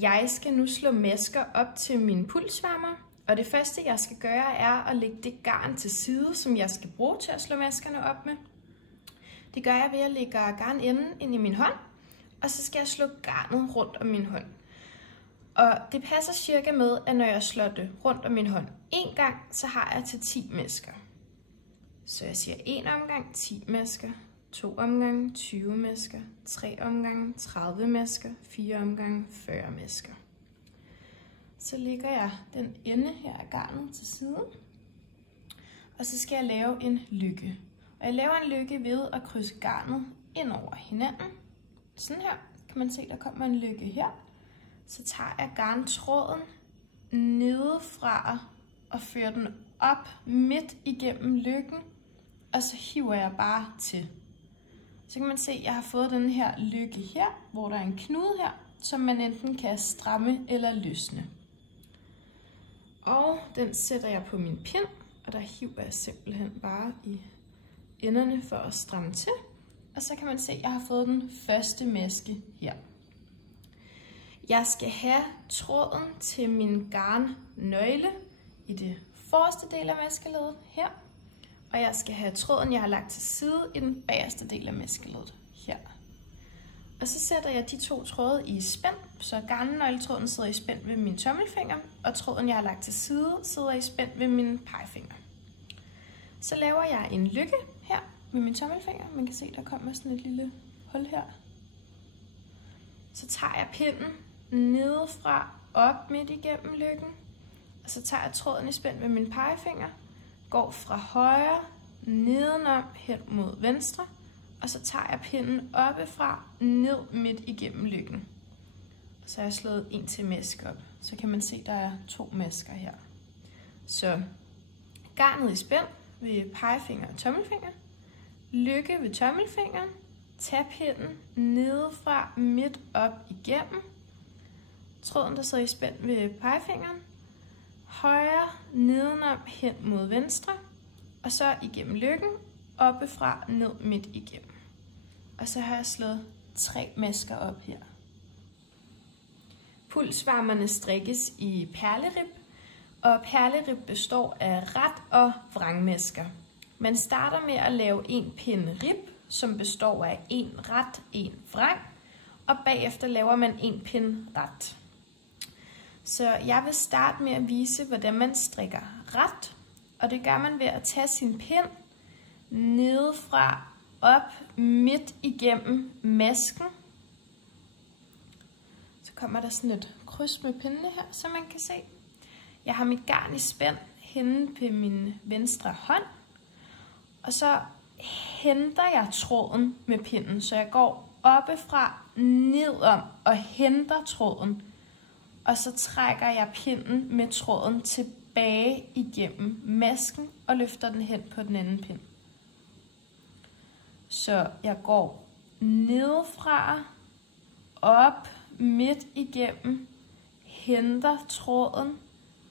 Jeg skal nu slå masker op til min pulsvarmer, og det første jeg skal gøre er at lægge det garn til side, som jeg skal bruge til at slå maskerne op med. Det gør jeg ved at lægge garnenden ind i min hånd, og så skal jeg slå garnet rundt om min hånd. Og det passer cirka med, at når jeg slår det rundt om min hånd en gang, så har jeg til 10 masker. Så jeg siger 1 omgang 10 masker, 2 omgange 20 masker, 3 omgange 30 masker, 4 omgange 40 masker. Så lægger jeg den ende her af garnet til siden, og så skal jeg lave en løkke. Og jeg laver en løkke ved at krydse garnet ind over hinanden. Sådan her kan man se, der kommer en løkke her. Så tager jeg garntråden nedefra og fører den op midt igennem løkken, og så hiver jeg bare til. Så kan man se, at jeg har fået den her løkke her, hvor der er en knude her, som man enten kan stramme eller løsne. Og den sætter jeg på min pind, og der hiver jeg simpelthen bare i enderne for at stramme til. Og så kan man se, at jeg har fået den første maske her. Jeg skal have tråden til min garnnøgle i det forreste del af maskeleddet her. Og jeg skal have tråden, jeg har lagt til side i den bagerste del af maskeleddet her. Og så sætter jeg de 2 tråde i spænd, så garnnøgletråden sidder i spænd ved min tommelfinger, og tråden, jeg har lagt til side, sidder i spænd ved min pegefinger. Så laver jeg en løkke her med min tommelfinger. Man kan se, der kommer sådan et lille hul her. Så tager jeg pinden nedefra op midt igennem løkken, og så tager jeg tråden i spænd ved min pegefinger, går fra højre nedenom hen mod venstre, og så tager jeg pinden oppefra ned midt igennem løkken. Så har jeg slået en til maske op. Så kan man se, at der er 2 masker her. Så garnet i spænd ved pegefinger og tommelfinger, løkke ved tommelfingeren, tag pinden nedefra midt op igennem, tråden der sidder i spænd ved pegefingeren, højre nedenom hen mod venstre, og så igennem løkken, oppefra ned midt igennem. Og så har jeg slået 3 masker op her. Pulsvarmerne strikkes i perlerib, og perlerib består af ret og vrangmasker. Man starter med at lave en pinde rib, som består af en ret, en vrang, og bagefter laver man en pinde ret. Så jeg vil starte med at vise, hvordan man strikker ret, og det gør man ved at tage sin pind nedefra op midt igennem masken. Så kommer der sådan et kryds med pindene her, som man kan se. Jeg har mit garn i spænd henne på min venstre hånd, og så henter jeg tråden med pinden, så jeg går oppefra nedom og henter tråden, og så trækker jeg pinden med tråden tilbage igennem masken og løfter den hen på den anden pind. Så jeg går nedefra, op, midt igennem, henter tråden,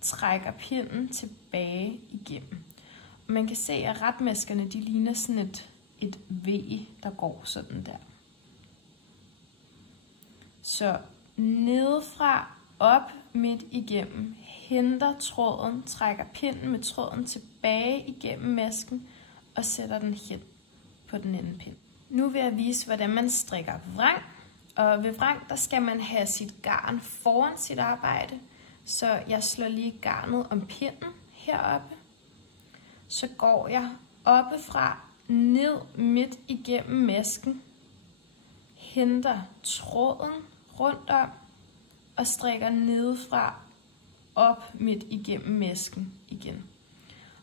trækker pinden tilbage igennem. Og man kan se, at retmaskerne de ligner sådan et V, der går sådan der. Så nedefra, op, midt igennem, henter tråden, trækker pinden med tråden tilbage igennem masken og sætter den hen på den anden pind. Nu vil jeg vise, hvordan man strikker vrang. Og ved vrang, der skal man have sit garn foran sit arbejde. Så jeg slår lige garnet om pinden heroppe. Så går jeg oppefra ned midt igennem masken, henter tråden rundt om og strikker nedefra op midt igennem masken igen.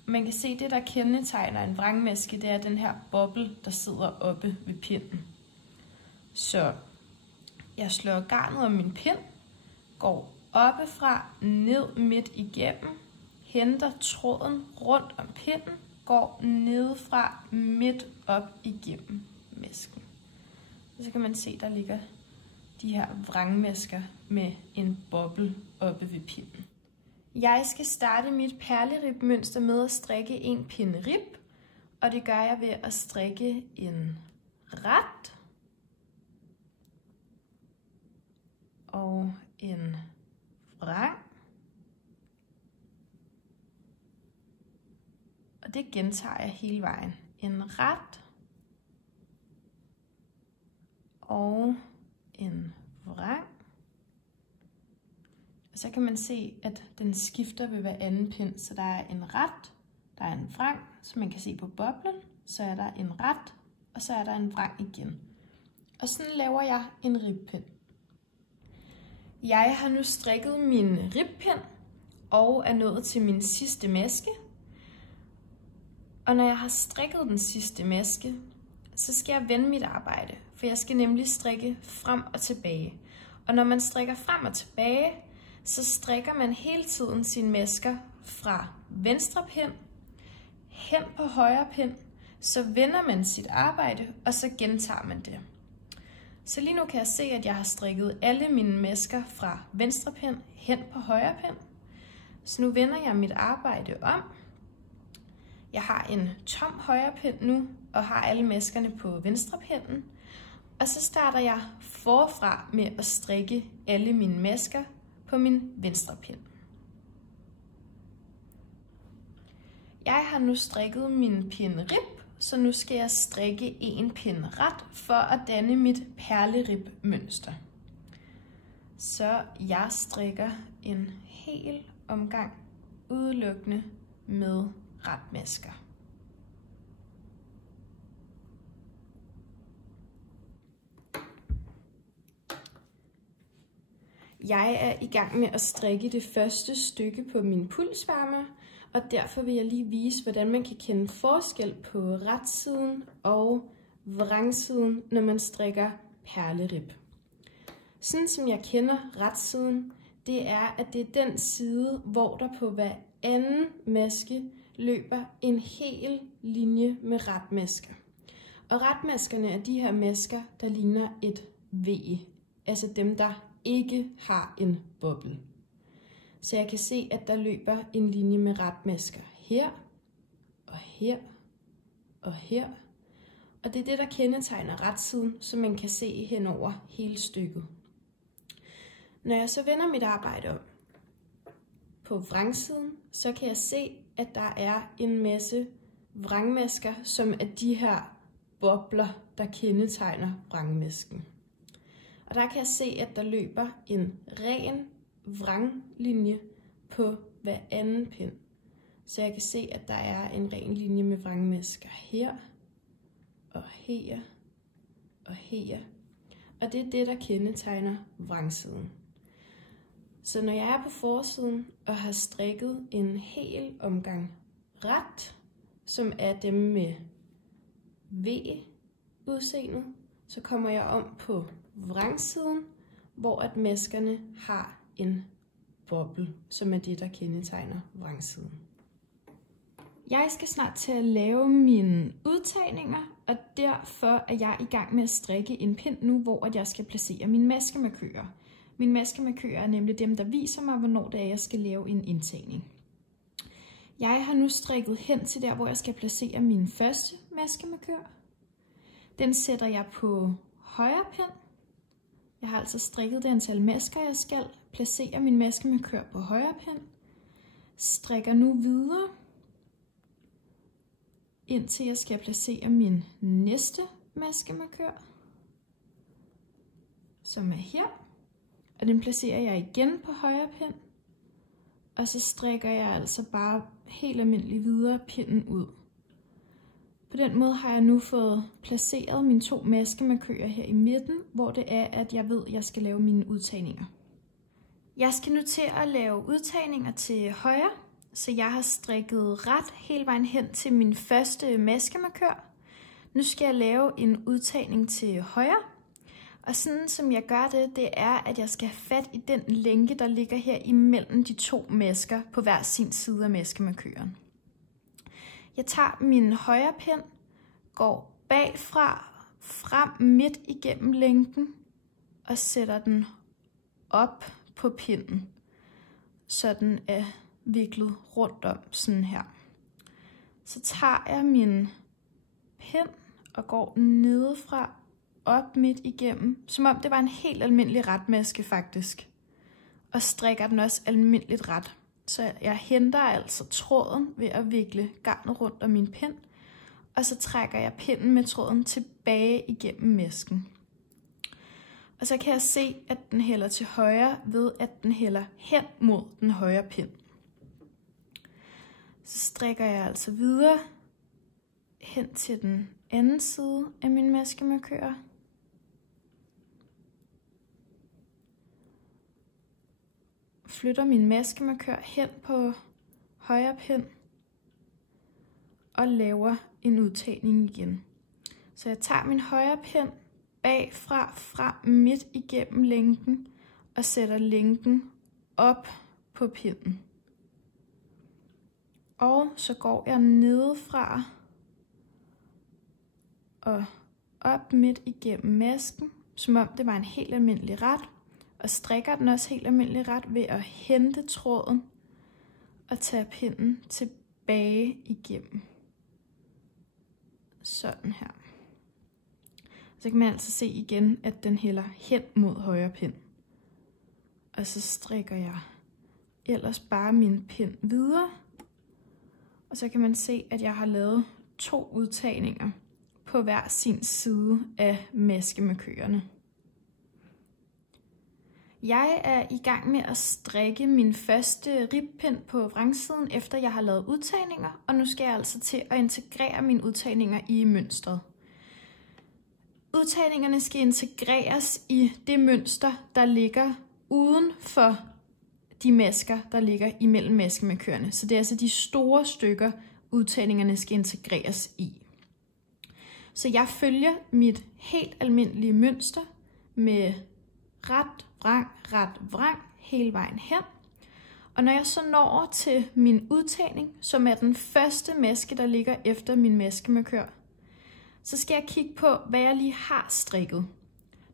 Og man kan se, at det, der kendetegner en vrangmaske, det er den her boble, der sidder oppe ved pinden. Så jeg slår garnet om min pind, går oppefra ned midt igennem, henter tråden rundt om pinden, går nedefra midt op igennem masken. Og så kan man se, der ligger de her vrangmasker med en boble oppe ved pinden. Jeg skal starte mit perleribmønster med at strikke en pinde rib, og det gør jeg ved at strikke en ret og en det gentager jeg hele vejen. En ret og en vrang. Og så kan man se, at den skifter ved hver anden pind, så der er en ret, der er en vrang, som man kan se på boblen, så er der en ret, og så er der en vrang igen. Og sådan laver jeg en ribpind. Jeg har nu strikket min ribpind og er nået til min sidste maske. Og når jeg har strikket den sidste maske, så skal jeg vende mit arbejde, for jeg skal nemlig strikke frem og tilbage. Og når man strikker frem og tilbage, så strikker man hele tiden sine masker fra venstre pind hen på højre pind, så vender man sit arbejde, og så gentager man det. Så lige nu kan jeg se, at jeg har strikket alle mine masker fra venstre pind hen på højre pind. Så nu vender jeg mit arbejde om. Jeg har en tom højre pind nu, og har alle maskerne på venstre pinden. Og så starter jeg forfra med at strikke alle mine masker på min venstre pind. Jeg har nu strikket min pind rib, så nu skal jeg strikke en pind ret for at danne mit perleribmønster. Så jeg strikker en hel omgang udelukkende med retmasker. Jeg er i gang med at strikke det første stykke på min pulsvarmer, og derfor vil jeg lige vise, hvordan man kan kende forskel på retsiden og vrangsiden, når man strikker perlerib. Sådan som jeg kender retsiden, det er, at det er den side, hvor der på hver anden maske løber en hel linje med retmasker. Og retmaskerne er de her masker, der ligner et V, altså dem, der ikke har en boble. Så jeg kan se, at der løber en linje med retmasker her, og her, og her. Og det er det, der kendetegner retsiden, som man kan se hen over hele stykket. Når jeg så vender mit arbejde om på vrangsiden, så kan jeg se, at der er en masse vrangmasker, som er de her bobler, der kendetegner vrangmasken. Og der kan jeg se, at der løber en ren vranglinje på hver anden pind. Så jeg kan se, at der er en ren linje med vrangmasker her, og her, og her. Og det er det, der kendetegner vrangsiden. Så når jeg er på forsiden og har strikket en hel omgang ret, som er dem med V-udseendet, så kommer jeg om på vrangsiden, hvor at maskerne har en boble, som er det, der kendetegner vrangsiden. Jeg skal snart til at lave mine udtagninger, og derfor er jeg i gang med at strikke en pind nu, hvor jeg skal placere mine maskemarkører. Mine maskemarkører er nemlig dem, der viser mig, hvornår det er, jeg skal lave en indtagning. Jeg har nu strikket hen til der, hvor jeg skal placere min første maskemarkør. Den sætter jeg på højre pind. Jeg har altså strikket det antal masker, jeg skal placere min maskemarkør på højre pind. Strikker nu videre, indtil jeg skal placere min næste maskemarkør, som er her. Og den placerer jeg igen på højre pind. Og så strikker jeg altså bare helt almindeligt videre pinden ud. På den måde har jeg nu fået placeret mine to maskemarkører her i midten, hvor det er, at jeg ved, at jeg skal lave mine udtagninger. Jeg skal nu til at lave udtagninger til højre, så jeg har strikket ret hele vejen hen til min første maskemarkør. Nu skal jeg lave en udtagning til højre. Og sådan som jeg gør det er, at jeg skal have fat i den lænke, der ligger her imellem de to masker på hver sin side af maskemarkøren. Jeg tager min højre pind, går bagfra, frem midt igennem lænken og sætter den op på pinden, så den er viklet rundt om sådan her. Så tager jeg min pind og går nedefra op midt igennem, som om det var en helt almindelig retmaske faktisk, og strikker den også almindeligt ret. Så jeg henter altså tråden ved at vikle garnet rundt om min pind, og så trækker jeg pinden med tråden tilbage igennem masken. Og så kan jeg se, at den hælder til højre ved, at den hælder hen mod den højre pind. Så strikker jeg altså videre hen til den anden side af min maskemarkør. Flytter min maskemarkør hen på højre pind og laver en udtagning igen. Så jeg tager min højre pind bagfra frem midt igennem lænken og sætter lænken op på pinden. Og så går jeg nedefra og op midt igennem masken, som om det var en helt almindelig ret, og strikker den også helt almindelig ret ved at hente tråden og tage pinden tilbage igennem. Sådan her. Så kan man altså se igen, at den hælder hen mod højre pind. Og så strikker jeg ellers bare min pind videre. Og så kan man se, at jeg har lavet 2 udtagninger på hver sin side af maskemarkørerne. Jeg er i gang med at strikke min første ribpind på vrangsiden, efter jeg har lavet udtagninger, og nu skal jeg altså til at integrere mine udtagninger i mønstret. Udtagningerne skal integreres i det mønster, der ligger uden for de masker, der ligger imellem maskemarkørerne. Så det er altså de store stykker, udtagningerne skal integreres i. Så jeg følger mit helt almindelige mønster med ret, vrang hele vejen hen. Og når jeg så når til min udtagning, som er den første maske, der ligger efter min maskemarkør, så skal jeg kigge på, hvad jeg lige har strikket.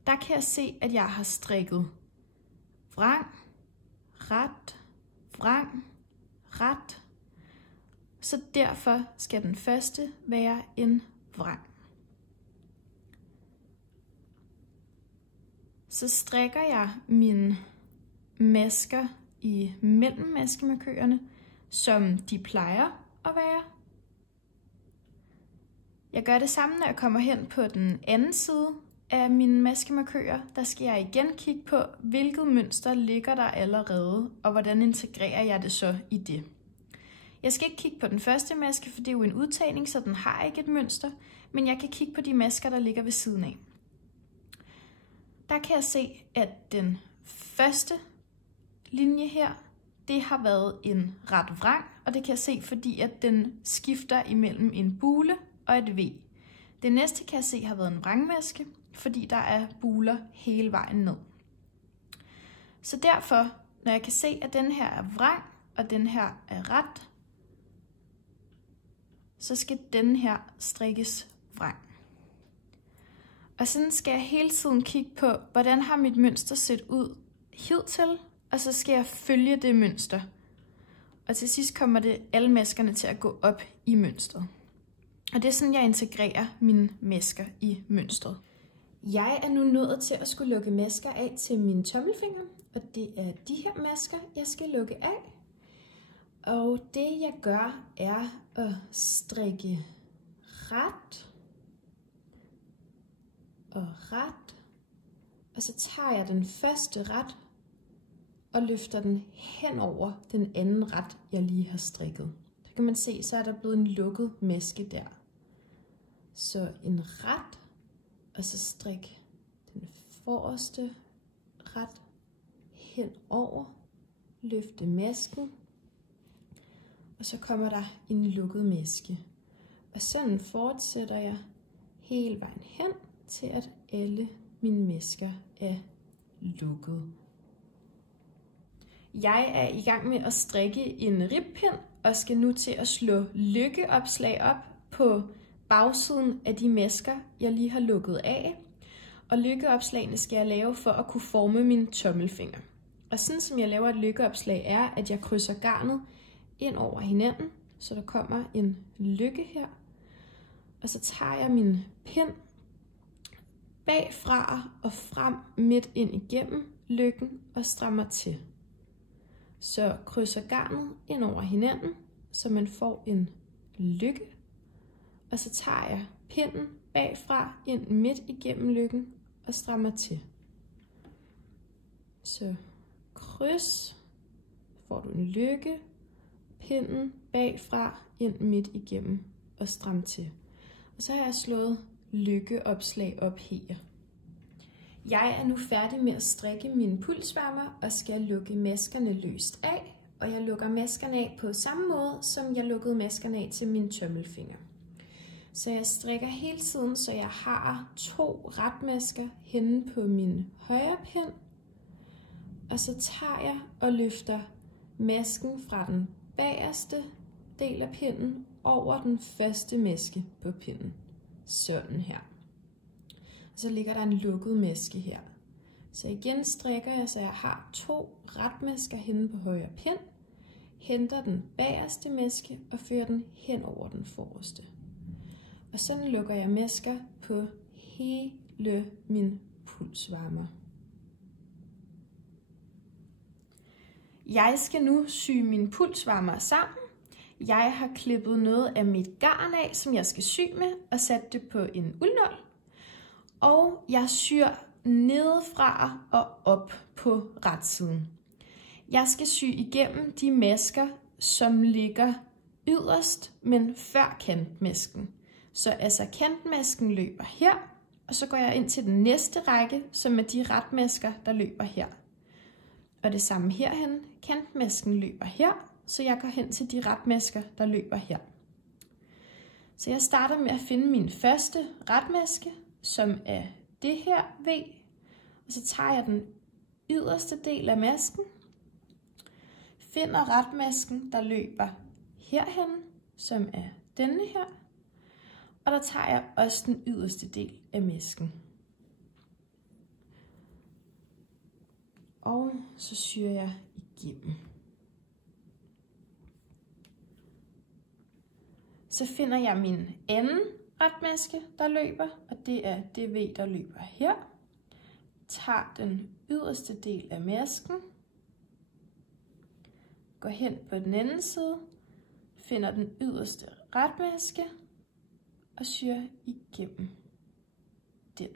Der kan jeg se, at jeg har strikket vrang, ret. Så derfor skal den første være en vrang. Så strikker jeg mine masker i mellem maskemarkørerne, som de plejer at være. Jeg gør det samme, når jeg kommer hen på den anden side af mine maskemarkører. Der skal jeg igen kigge på, hvilket mønster ligger der allerede, og hvordan integrerer jeg det så i det. Jeg skal ikke kigge på den første maske, for det er jo en udtagning, så den har ikke et mønster, men jeg kan kigge på de masker, der ligger ved siden af. Der kan jeg se, at den første linje her, det har været en ret vrang, og det kan jeg se, fordi at den skifter imellem en bule og et V. Det næste kan jeg se har været en vrangmaske, fordi der er buler hele vejen ned. Så derfor, når jeg kan se, at den her er vrang, og den her er ret, så skal den her strikkes vrang. Og sådan skal jeg hele tiden kigge på, hvordan har mit mønster set ud hidtil, og så skal jeg følge det mønster. Og til sidst kommer det alle maskerne til at gå op i mønstret. Og det er sådan, jeg integrerer mine masker i mønstret. Jeg er nu nået til at skulle lukke masker af til mine tommelfingre, og det er de her masker, jeg skal lukke af. Og det jeg gør, er at strikke ret og ret, og så tager jeg den første ret og løfter den hen over den anden ret, jeg lige har strikket. Så kan man se, så er der blevet en lukket maske der. Så en ret, og så strik den forreste ret hen over, løfte masken, og så kommer der en lukket maske. Og sådan fortsætter jeg hele vejen hen, til at alle mine masker er lukket. Jeg er i gang med at strikke en ribpind, og skal nu til at slå lykkeopslag op på bagsiden af de masker, jeg lige har lukket af. Og lykkeopslagene skal jeg lave for at kunne forme mine tommelfinger. Og sådan som jeg laver et lykkeopslag er, at jeg krydser garnet ind over hinanden, så der kommer en lykke her. Og så tager jeg min pind bagfra og frem midt ind igennem lykken og strammer til. Så krydser garnet ind over hinanden, så man får en løkke. Og så tager jeg pinden bagfra ind midt igennem løkken og strammer til. Så kryds, får du en løkke, pinden bagfra ind midt igennem og stram til. Og så har jeg slået lykkeopslag op her. Jeg er nu færdig med at strikke mine pulsvarmer og skal lukke maskerne løst af. Og jeg lukker maskerne af på samme måde, som jeg lukkede maskerne af til min tommelfinger. Så jeg strikker hele tiden, så jeg har 2 retmasker henne på min højre pind. Og så tager jeg og løfter masken fra den bagerste del af pinden over den første maske på pinden. Sådan her. Og så ligger der en lukket maske her. Så igen strikker jeg, så jeg har 2 retmasker henne på højre pind. Henter den bagerste maske og fører den hen over den forreste. Og sådan lukker jeg masker på hele min pulsvarmer. Jeg skal nu sy mine pulsvarmer sammen. Jeg har klippet noget af mit garn af, som jeg skal sy med, og sat det på en uldnål. Og jeg syr nedefra og op på retsiden. Jeg skal sy igennem de masker, som ligger yderst, men før kantmasken. Så altså kantmasken løber her, og så går jeg ind til den næste række, som er de retmasker, der løber her. Og det samme herhen. Kantmasken løber her, så jeg går hen til de retmasker, der løber her. Så jeg starter med at finde min første retmaske, som er det her V. Og så tager jeg den yderste del af masken. Finder retmasken, der løber herhen, som er denne her. Og der tager jeg også den yderste del af masken. Og så syr jeg igennem. Så finder jeg min anden retmaske, der løber, og det er det V, der løber her. Tager den yderste del af masken. Går hen på den anden side. Finder den yderste retmaske. Og syr igennem den.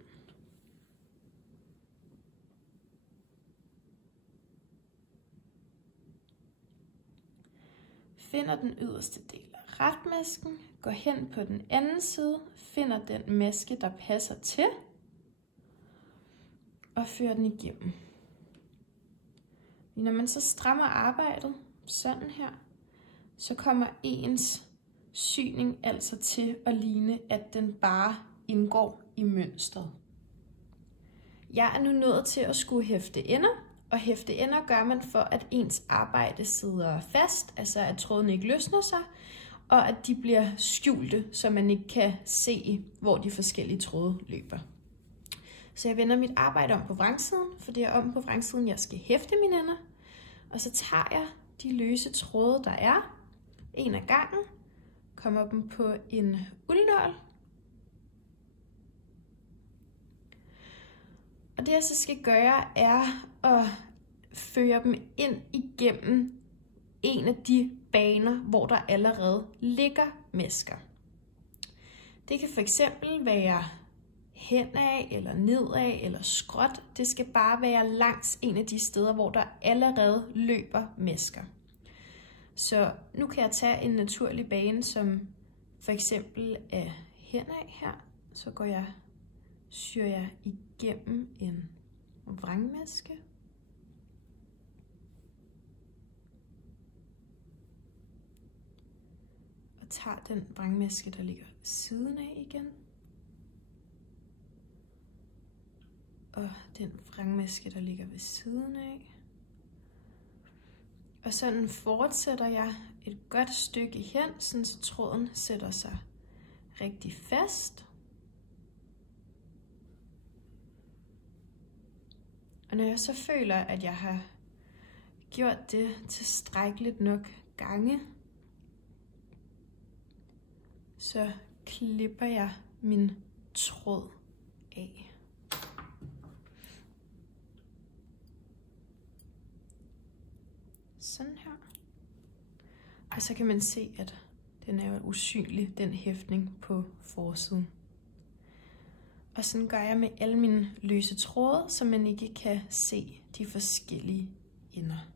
Finder den yderste del af retmasken, går hen på den anden side, finder den maske, der passer til, og fører den igennem. Når man så strammer arbejdet, sådan her, så kommer ens syning altså til at ligne, at den bare indgår i mønstret. Jeg er nu nået til at skulle hæfte ender, og hæfte ender gør man for, at ens arbejde sidder fast, altså at trådene ikke løsner sig, og at de bliver skjulte, så man ikke kan se, hvor de forskellige tråde løber. Så jeg vender mit arbejde om på vrangsiden, for det er om på vrangsiden, jeg skal hæfte mine ender. Og så tager jeg de løse tråde, der er, en af gangen, kommer dem på en uldnål. Og det jeg så skal gøre, er at føre dem ind igennem en af de baner, hvor der allerede ligger masker. Det kan fx være henad, eller nedad, eller skråt. Det skal bare være langs en af de steder, hvor der allerede løber masker. Så nu kan jeg tage en naturlig bane, som for eksempel er henad her. Så syr jeg igennem en vrangmaske. Og tager den vrangmaske, der ligger ved siden af igen. Og den vrangmaske, der ligger ved siden af. Og sådan fortsætter jeg et godt stykke hen, så tråden sætter sig rigtig fast. Og når jeg så føler, at jeg har gjort det tilstrækkeligt nok gange, så klipper jeg min tråd af. sådan her. Og så kan man se, at den er usynlig, den hæftning på forsiden. Og sådan gør jeg med alle mine løse tråde, så man ikke kan se de forskellige ender.